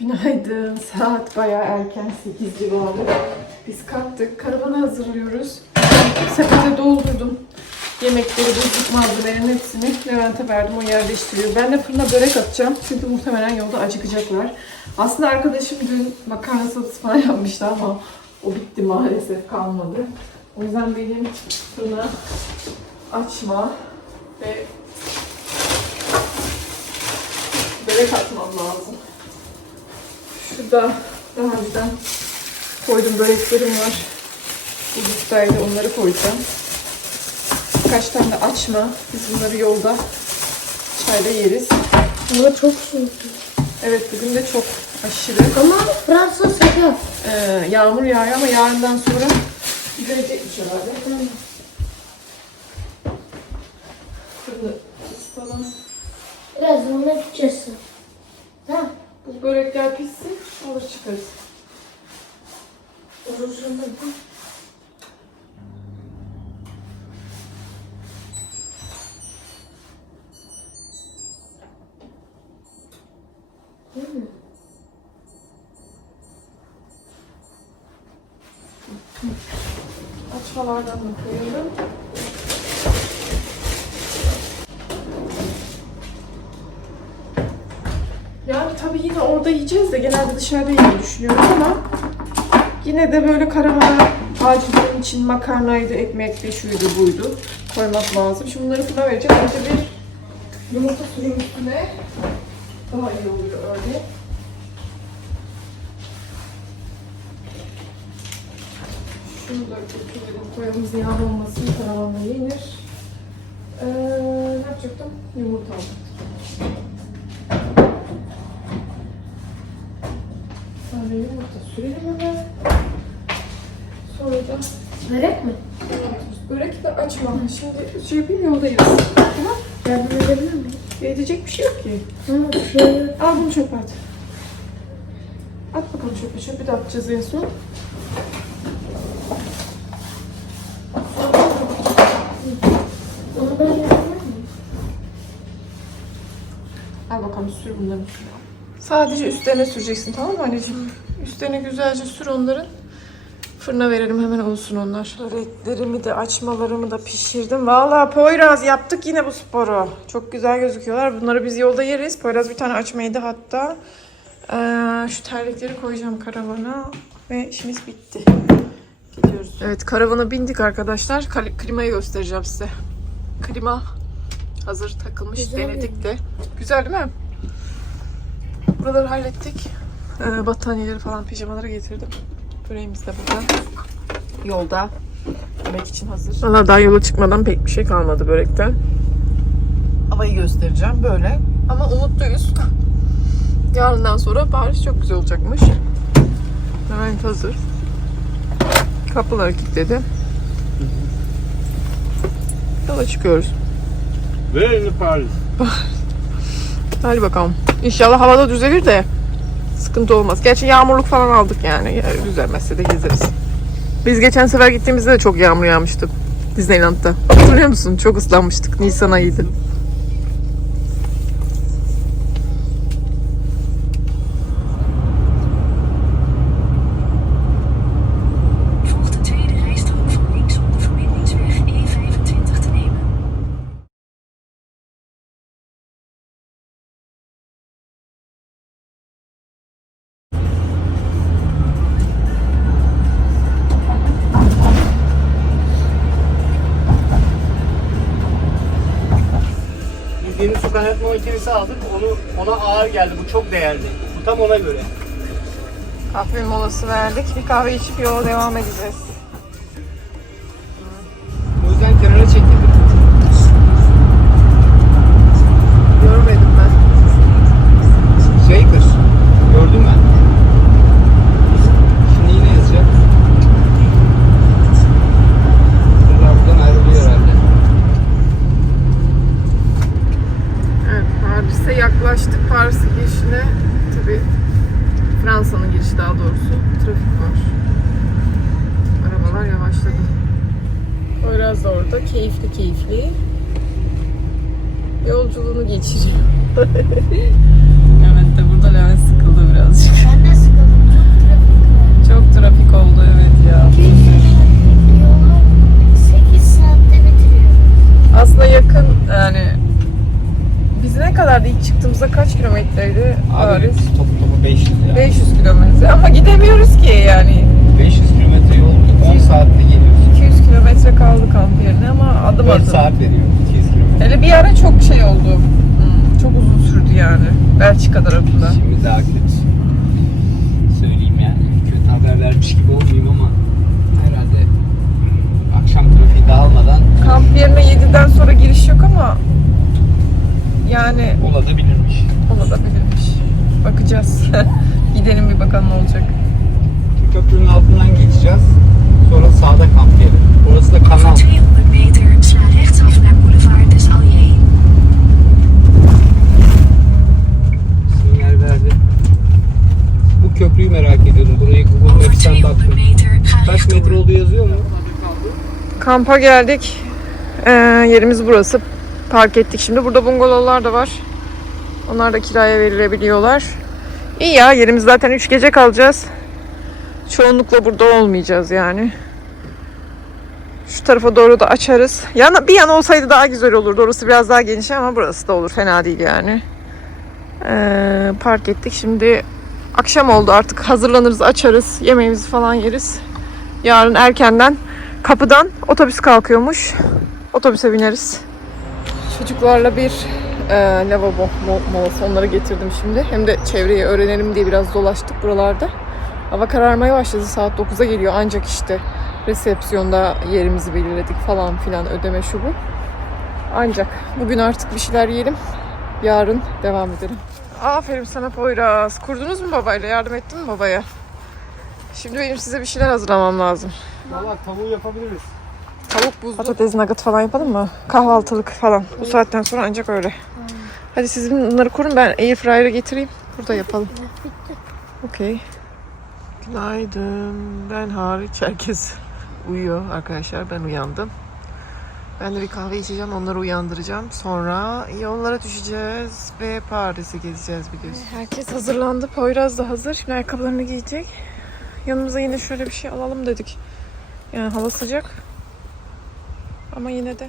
Günaydın. Saat bayağı erken 8 civarı. Biz kalktık. Karavanı hazırlıyoruz. Sepete doldurdum. Yemekleri, buzluk malzemelerin hepsini Levent'e verdim. O yerleştiriyor. Ben de fırına börek atacağım. Çünkü muhtemelen yolda acıkacaklar. Aslında arkadaşım dün makarna salatası falan yapmıştı ama o bitti maalesef kalmadı. O yüzden benim fırına açma ve börek atmam lazım. Şurada daha önceden koydum böreklerim var. Buzluktaydı onları koyacağım. Birkaç tane de açma. Biz bunları yolda çayla yeriz. Ama çok soğuk. Evet bugün de çok aşırı Ama Fransa sıcak. e, yağmur yağıyor ama yarından sonra düzelecekmiş herhalde. Fırını ısıtalım. Biraz sonra gideceğiz. Ha? Bu börekler pişsin alır çıkarız. Uzun Açmalardan da koyalım. Yani tabii yine orada yiyeceğiz de genelde dışarıda yemeyi düşünüyoruz ama yine de böyle karavana acil durum için makarnaydı, ekmekti, şuydu buydu koymak lazım. Şimdi bunları fırına vereceğim. Önce bir yumurta süreyim üstüne. Daha iyi oluyor öyle. Şunu da götürelim, koyalım ziyan olmasın, karavanla yenir. Ee, ne yapacaktım? Yumurta aldım. Bir tane yumurta sürelim hemen. Sonra da Börek mi? börek de açma. Şimdi şey yapayım yolda yeriz. Tamam. Yardım edebilir miyim? Edecek bir şey yok ki. Ha, şöyle. Al bunu çöpe at. At bakalım çöpe. Çöpe de atacağız en son. Al bakalım sür bunları. Sadece üstlerine süreceksin tamam mı anneciğim? Üstlerine güzelce sür onların. Fırına verelim hemen olsun onlar. Böreklerimi de açmalarımı da pişirdim. Vallahi Poyraz yaptık yine bu sporu. Çok güzel gözüküyorlar. Bunları biz yolda yeriz. Poyraz bir tane açmaydı hatta. Ee, şu terlikleri koyacağım karavana. Ve işimiz bitti. Gidiyoruz. Evet karavana bindik arkadaşlar. Kal- klimayı göstereceğim size. Klima hazır takılmış. Güzel denedik de. Güzel değil mi? Buraları hallettik. Ee, battaniyeleri falan pijamaları getirdim. Böreğimiz de burada. Yolda. Yemek için hazır. Valla daha yola çıkmadan pek bir şey kalmadı börekten. Havayı göstereceğim böyle. Ama umutluyuz. Yarından sonra Paris çok güzel olacakmış. Levent hazır. Kapıları kilitledi. Yola çıkıyoruz. Where in Paris? Hadi bakalım. İnşallah havada düzelir de sıkıntı olmaz. Gerçi yağmurluk falan aldık yani. düzelmezse de gezeriz. Biz geçen sefer gittiğimizde de çok yağmur yağmıştı. Disneyland'da. Hatırlıyor musun? Çok ıslanmıştık. Nisan ayıydı. Makinesi aldık. Onu ona ağır geldi. Bu çok değerli. Bu tam ona göre. Kahve molası verdik. Bir kahve içip yola devam edeceğiz. O yüzden kenara çekildim. Kilometreydi Paris? topu topu 500 ya. 500 kilometre ama gidemiyoruz ki yani 500 kilometre yol 10 saatte geliyorsun. 200 kilometre kaldı kamp yerine ama adım 4 adım. saat veriyor 200 kilometre. Hele bir ara çok şey oldu. Hmm, çok uzun sürdü yani. Belçika tarafında. Şimdi daha kötü. Söyleyeyim yani. Kötü haber vermiş gibi olmayayım ama herhalde akşam trafiği dağılmadan Kamp yerine 7'den sonra giriş yok ama yani olabilirmiş. Olabilirmiş. Bakacağız. Gidelim bir bakalım ne olacak. Şu köprünün altından geçeceğiz. Sonra sağda kamp yeri. Orası da kanal. Over 200 meter sla rechtsaf naar Boulevard des Alliés. Sinyal verdi. Bu köprüyü merak ediyordum. Burayı Google Maps'ten 200 baktım. Kaç metre olduğu yazıyor mu? Kampa geldik. Ee, yerimiz burası. Park ettik şimdi. Burada bungalovlar da var. Onlar da kiraya verilebiliyorlar. İyi ya yerimiz zaten 3 gece kalacağız. Çoğunlukla burada olmayacağız yani. Şu tarafa doğru da açarız. Yana, bir yan olsaydı daha güzel olurdu. Orası biraz daha geniş ama burası da olur. Fena değil yani. Ee, park ettik. Şimdi akşam oldu artık. Hazırlanırız, açarız. Yemeğimizi falan yeriz. Yarın erkenden kapıdan otobüs kalkıyormuş. Otobüse bineriz. Çocuklarla bir e, lavabo mo- molası onları getirdim şimdi. Hem de çevreyi öğrenelim diye biraz dolaştık buralarda. Hava kararmaya başladı. Saat 9'a geliyor ancak işte resepsiyonda yerimizi belirledik falan filan ödeme şu bu. Ancak bugün artık bir şeyler yiyelim. Yarın devam edelim. Aferin sana Poyraz. Kurdunuz mu babayla? Yardım ettin mi babaya? Şimdi benim size bir şeyler hazırlamam lazım. Valla tavuğu yapabiliriz. Tavuk buzlu. Patates nugget falan yapalım mı? Kahvaltılık falan. Bu saatten sonra ancak öyle. Hadi siz bunları kurun ben airfryer'ı getireyim. Burada yapalım. Bitti. Okey. Günaydın. Ben hariç herkes uyuyor arkadaşlar. Ben uyandım. Ben de bir kahve içeceğim. Onları uyandıracağım. Sonra yollara düşeceğiz ve Paris'i gezeceğiz biliyorsun. Herkes hazırlandı. Poyraz da hazır. Şimdi ayakkabılarını giyecek. Yanımıza yine şöyle bir şey alalım dedik. Yani hava sıcak. Ama yine de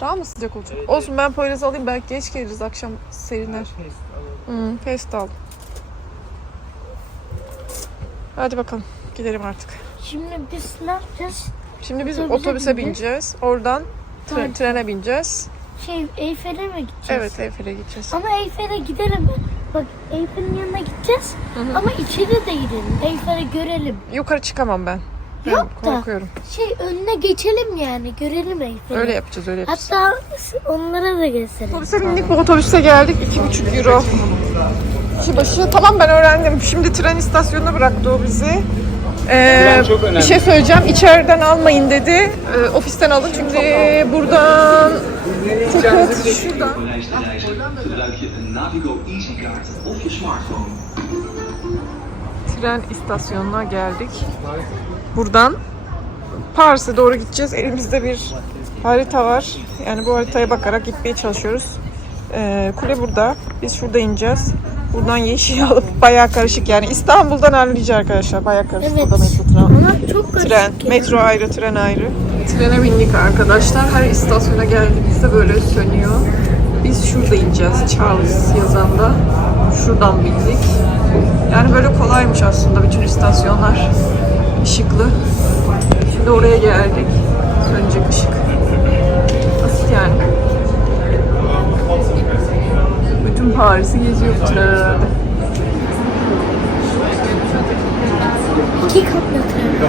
daha mı sıcak olacak? Olsun ben Poyraz'ı alayım. Belki geç geliriz akşam serinler. Hmm, pest al. Hadi bakalım. Gidelim artık. Şimdi biz ne yapacağız? Şimdi biz Otobüse otobüse bineceğiz. bineceğiz. Oradan tre- Tamam. trene bineceğiz. Şey Eyfel'e mi gideceğiz? Evet Eyfel'e gideceğiz. Ama Eyfel'e gidelim. Bak Eyfel'in yanına gideceğiz. Ama içeri de gidelim. Eyfel'i görelim. Yukarı çıkamam ben. Ben Yok da. korkuyorum. Şey önüne geçelim yani. Görelim Eyfel'i. Öyle yapacağız öyle yapacağız. Hatta onlara da gösterelim. Otobüse bindik bu otobüse geldik. 2,5 euro. Kişi başı. Tamam ben öğrendim. Şimdi tren istasyonuna bıraktı o bizi. Ee, Tren çok önemli. bir şey söyleyeceğim. İçeriden almayın dedi. Ee, ofisten alın çünkü buradan ticket şuradan. Parijs te reizen, gebruik je een Navigo Easy kaart of je smartphone. Tren istasyonuna geldik. Buradan Paris'e doğru gideceğiz. Elimizde bir harita var. Yani bu haritaya bakarak gitmeye çalışıyoruz. Ee, kule burada. Biz şurada ineceğiz. Buradan yeşil alıp bayağı karışık yani İstanbul'dan Harbici arkadaşlar bayağı karışık Evet. burada metro tren. Ama çok karışık. Tren, yani. metro ayrı, tren ayrı. Trene bindik arkadaşlar. Her istasyona geldiğimizde böyle sönüyor. Biz şurada ineceğiz. Charles yazanda. Şuradan bindik. Yani böyle kolaymış aslında bütün istasyonlar. Işıklı. Şimdi oraya geldik. Sönecek ışık. Basit yani. Bütün Paris'i geziyor bu tren herhalde. İki katlı tren.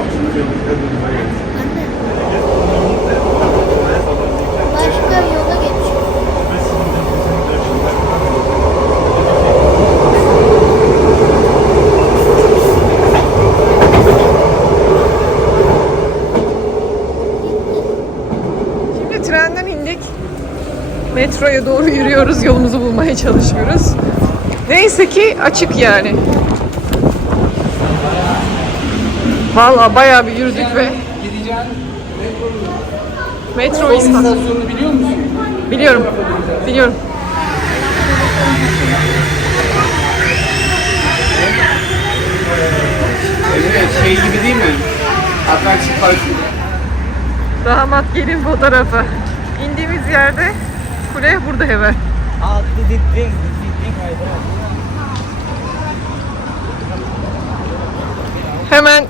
Metroya doğru yürüyoruz. Yolumuzu bulmaya çalışıyoruz. Neyse ki açık yani. Vallahi bayağı bir yürüdük ve Gideceğin metro istasyonu. istasyonunu biliyor musun? Biliyorum. Biliyorum. Evet şey gibi değil mi? Atraktif park gibi. Damat gelin fotoğrafı. İndiğimiz yerde kule burada hemen. Hemen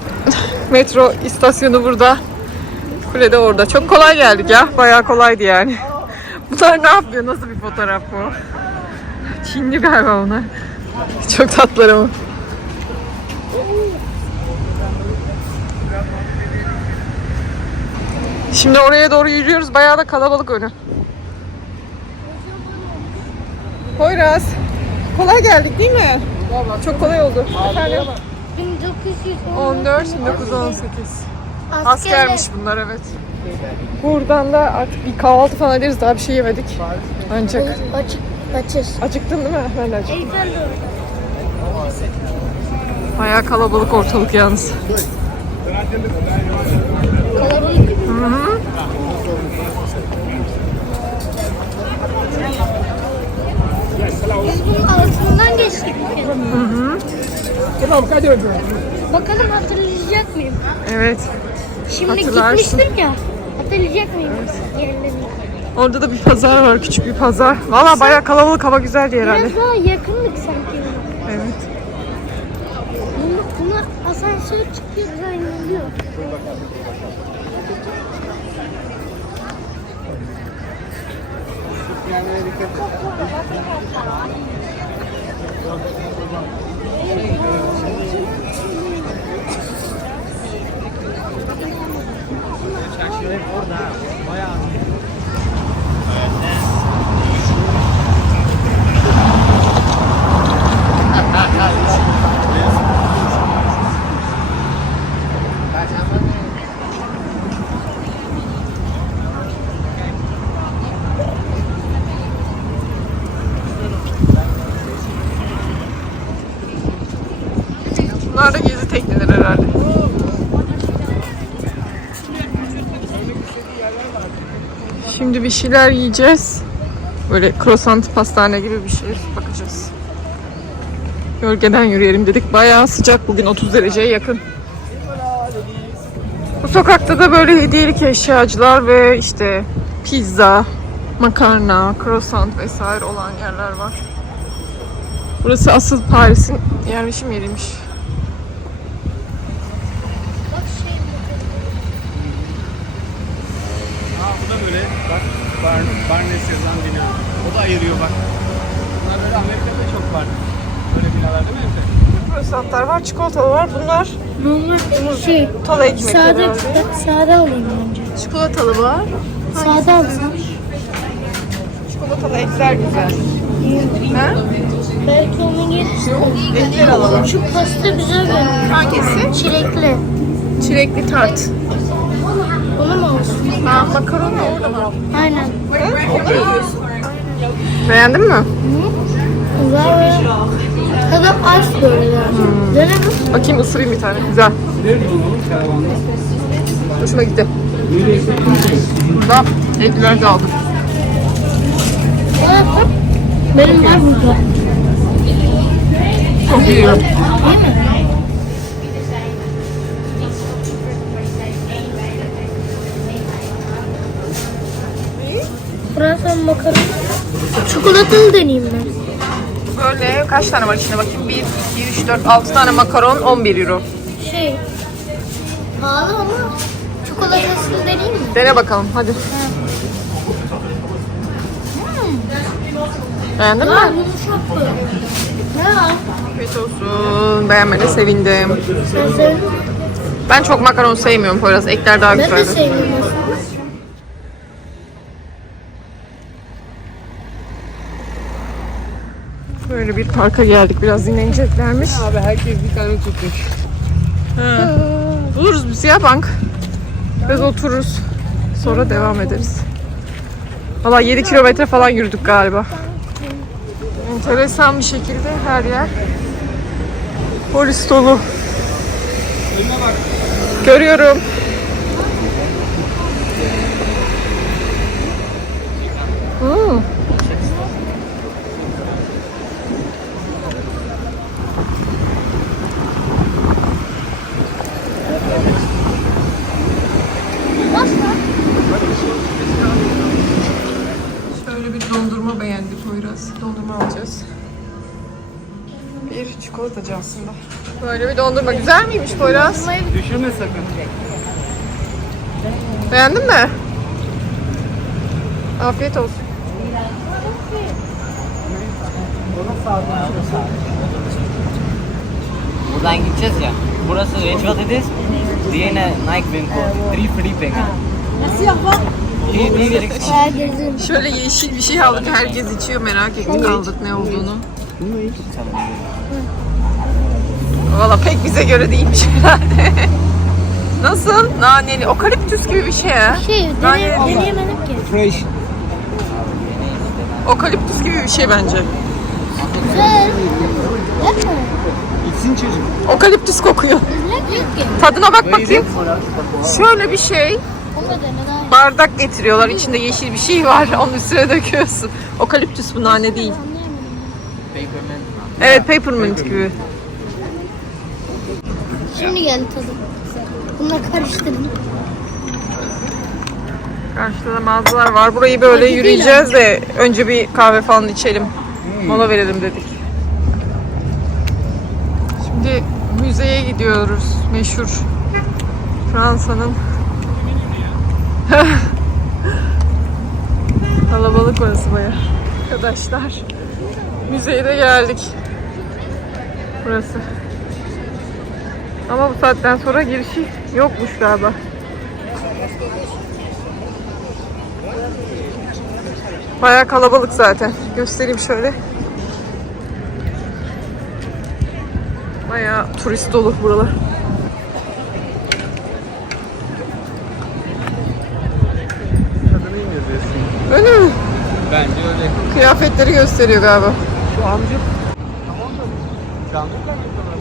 metro istasyonu burada. Kule de orada. Çok kolay geldik ya. Bayağı kolaydı yani. Bunlar ne yapıyor? Nasıl bir fotoğraf bu? Çinli galiba onlar. Çok tatlılar ama. Şimdi oraya doğru yürüyoruz. Bayağı da kalabalık önü. Poyraz. Kolay geldik değil mi? Çok kolay oldu. Efendim? 14, 1918. Askermiş bunlar evet. Buradan da artık bir kahvaltı falan ederiz. Daha bir şey yemedik. Ancak. Açık, açız. Acıktın değil mi? Ben de acıktım. Bayağı kalabalık ortalık yalnız. Kalabalık. Biz bunun altından geçtik bir kere. Bakalım hatırlayacak mıyım? Evet. Şimdi Hatırlarsın. gitmiştim ya. Hatırlayacak mıyım? Yerlerini. Orada da bir pazar var. Küçük bir pazar. Valla bayağı kalabalık. Hava güzeldi herhalde. Biraz daha yakındık sanki. Evet. Buna, buna asansör çıkıyor, bize inanıyor. Bunlar da gezi tekneleri herhalde. Şimdi bir şeyler yiyeceğiz. Böyle croissant pastane gibi bir şey bakacağız. Gölgeden yürüyelim dedik. Bayağı sıcak bugün 30 dereceye yakın. Bu sokakta da böyle hediyelik eşyacılar ve işte pizza, makarna, croissant vesaire olan yerler var. Burası asıl Paris'in yerleşim yeriymiş. Bak şey Aa bu da böyle bak Bar Barnes yazan bina. O da ayırıyor bak. Bunlar böyle Amerika'da çok var. Böyle binalar değil mi Efe? Croissantlar var, çikolatalı var. Bunlar normal şey. tala ekmek Sade, herhalde. sade alayım bence. Çikolatalı var. Sade alsam. Çikolatalı ekler güzel. Ha? Belki onun yerine Ekler alalım. Şu pasta güzel görünüyor. Hangisi? Çilekli. Çilekli tart. Onu mu olsun? Ha, makaron da orada var. Aynen. Beğendin mi? Güzel ve tadı az böyle yani. Dene mi? Bakayım ısırayım bir tane. Güzel. Hoşuma gitti. Burada ekler de aldım. Benim var burada. Çok iyi. Burası makaron. Çikolatalı deneyeyim ben. Böyle kaç tane var içinde bakayım? 1, 2, 3, 4, 6 tane makaron 11 euro. Şey. Pahalı ama çikolatasını deneyeyim mi? Dene bakalım hadi. Beğendin mi? Ya yumuşak bu. Afiyet olsun. Beğenmene sevindim. Sen sevdin mi? Ben çok makaron sevmiyorum Poyraz. Ekler daha Ben de güzeldi. sevmiyorum aslında. Böyle bir parka geldik. Biraz dinleneceklermiş. Abi herkes bir tane tutmuş. Ha. Buluruz biz ya bank. Biraz otururuz. Sonra devam ederiz. Valla 7 kilometre falan yürüdük galiba. Enteresan bir şekilde her yer polis dolu. Görüyorum. Hmm. Alacağız. Dondurma alacağız. Bir çikolatacı aslında. Böyle bir dondurma. Güzel miymiş Poyraz? Düşürme sakın. Beğendin mi? Afiyet olsun. Buradan gideceğiz ya. Burası Reçvat Ediz. Diğerine Nike Benko. Three free pek. Nasıl yapalım? Herkesin Şöyle yeşil bir şey aldık. Herkes içiyor. Merak ettik aldık ne olduğunu. Valla pek bize göre değilmiş herhalde. Nasıl? Naneli. Okaliptüs gibi bir şey ha. şey deneyemedim ki. Fresh. Okaliptüs gibi bir şey bence. Güzel. İçsin çocuk. Okaliptüs kokuyor. Tadına bak bakayım. Şöyle bir şey. Bardak getiriyorlar. İçinde yeşil bir şey var. Onun üstüne döküyorsun. Okaliptüs bu nane değil. Evet peppermint gibi. Şimdi geldi tadı. Bunları karıştırın. Karşıda da mağazalar var. Burayı böyle yürüyeceğiz de önce bir kahve falan içelim. Mola verelim dedik. Şimdi müzeye gidiyoruz. Meşhur Fransa'nın Kalabalık orası baya. Arkadaşlar müzeye de geldik. Burası. Ama bu saatten sonra girişi yokmuş galiba. Bayağı kalabalık zaten. Göstereyim şöyle. Bayağı turist dolu buralar. Kadını indirdiyorsun. Öyle mi? Bence öyle. Kıyafetleri gösteriyor galiba. Şu amca... Tamam mı yapıyorlar?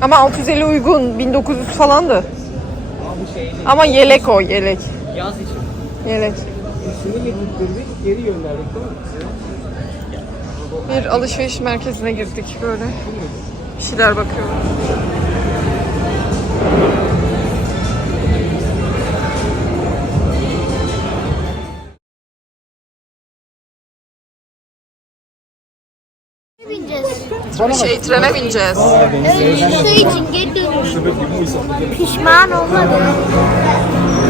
Ama 650 uygun. 1900 falandı. Ama yelek o yelek. Yaz için. Yelek. Üstünü getirdik, geri gönderdik değil mi? Bir alışveriş merkezine girdik böyle. Bir şeyler bakıyorum. Şey trene bineceğiz. Evet, şey için geri dönüş. Pişman olmadım.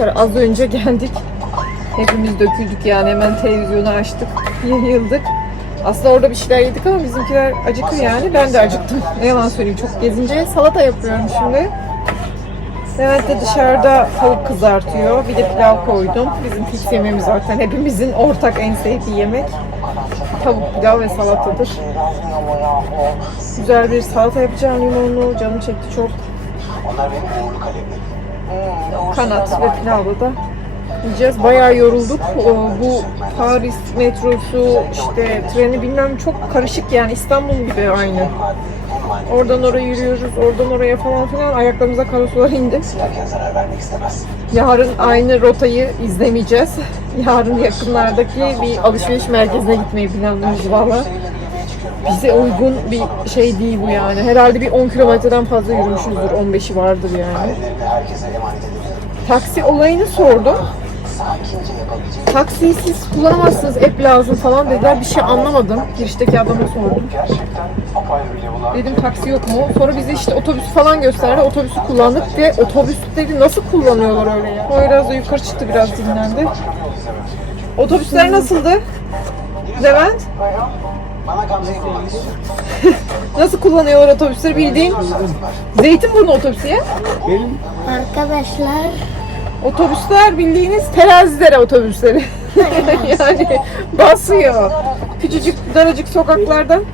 Arkadaşlar az önce geldik. Hepimiz döküldük yani hemen televizyonu açtık. Yayıldık. Aslında orada bir şeyler yedik ama bizimkiler acıkır yani. Ben de acıktım. Ne yalan söyleyeyim çok gezince. Salata yapıyorum şimdi. Levent de dışarıda tavuk kızartıyor. Bir de pilav koydum. Bizim fix yemeğimiz zaten. Hepimizin ortak en sevdiği yemek. Tavuk pilav ve salatadır. Güzel bir salata yapacağım limonlu. Canım çekti çok. Kanat ve pilavla da yiyeceğiz. Bayağı yorulduk. Bu Paris metrosu, işte treni bilmem çok karışık yani İstanbul gibi aynı. Oradan oraya yürüyoruz, oradan oraya falan filan ayaklarımıza kara sular indi. Yarın aynı rotayı izlemeyeceğiz. Yarın yakınlardaki bir alışveriş merkezine gitmeyi planlıyoruz valla. Bize uygun bir şey değil bu yani. Herhalde bir 10 kilometreden fazla yürümüşüzdür. 15'i vardır yani. Taksi olayını sordum. Taksiyi siz kullanamazsınız, app lazım falan dediler. Bir şey anlamadım. Girişteki adama sordum. Dedim taksi yok mu? Sonra bize işte otobüsü falan gösterdi. Otobüsü kullandık ve otobüsleri nasıl kullanıyorlar öyle ya? O biraz da yukarı çıktı biraz dinlendi. Otobüsler nasıldı? Levent? Nasıl kullanıyorlar otobüsleri bildiğin? Zeytinburnu otobüsü ya. Arkadaşlar Otobüsler bildiğiniz terazilere otobüsleri. yani basıyor. Küçücük daracık sokaklardan.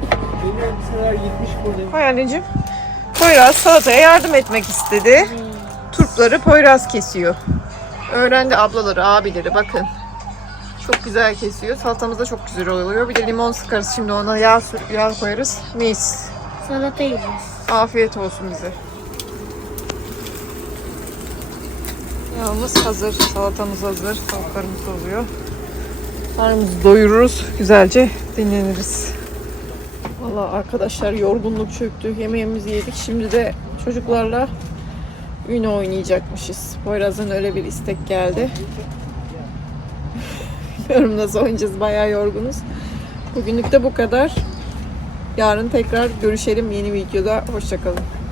Hay anneciğim. Poyraz salataya yardım etmek istedi. Turpları Poyraz kesiyor. Öğrendi ablaları, abileri bakın. Çok güzel kesiyor. Salatamız da çok güzel oluyor. Bir de limon sıkarız şimdi ona yağ, yağ koyarız. Mis. salata yiyeceğiz. Afiyet olsun bize. Yağımız hazır, salatamız hazır, tavuklarımız oluyor. Karnımızı doyururuz, güzelce dinleniriz. Valla arkadaşlar yorgunluk çöktü, yemeğimizi yedik. Şimdi de çocuklarla Üne oynayacakmışız. Poyraz'ın öyle bir istek geldi. Bilmiyorum nasıl oynayacağız, bayağı yorgunuz. Bugünlük de bu kadar. Yarın tekrar görüşelim yeni videoda. Hoşçakalın.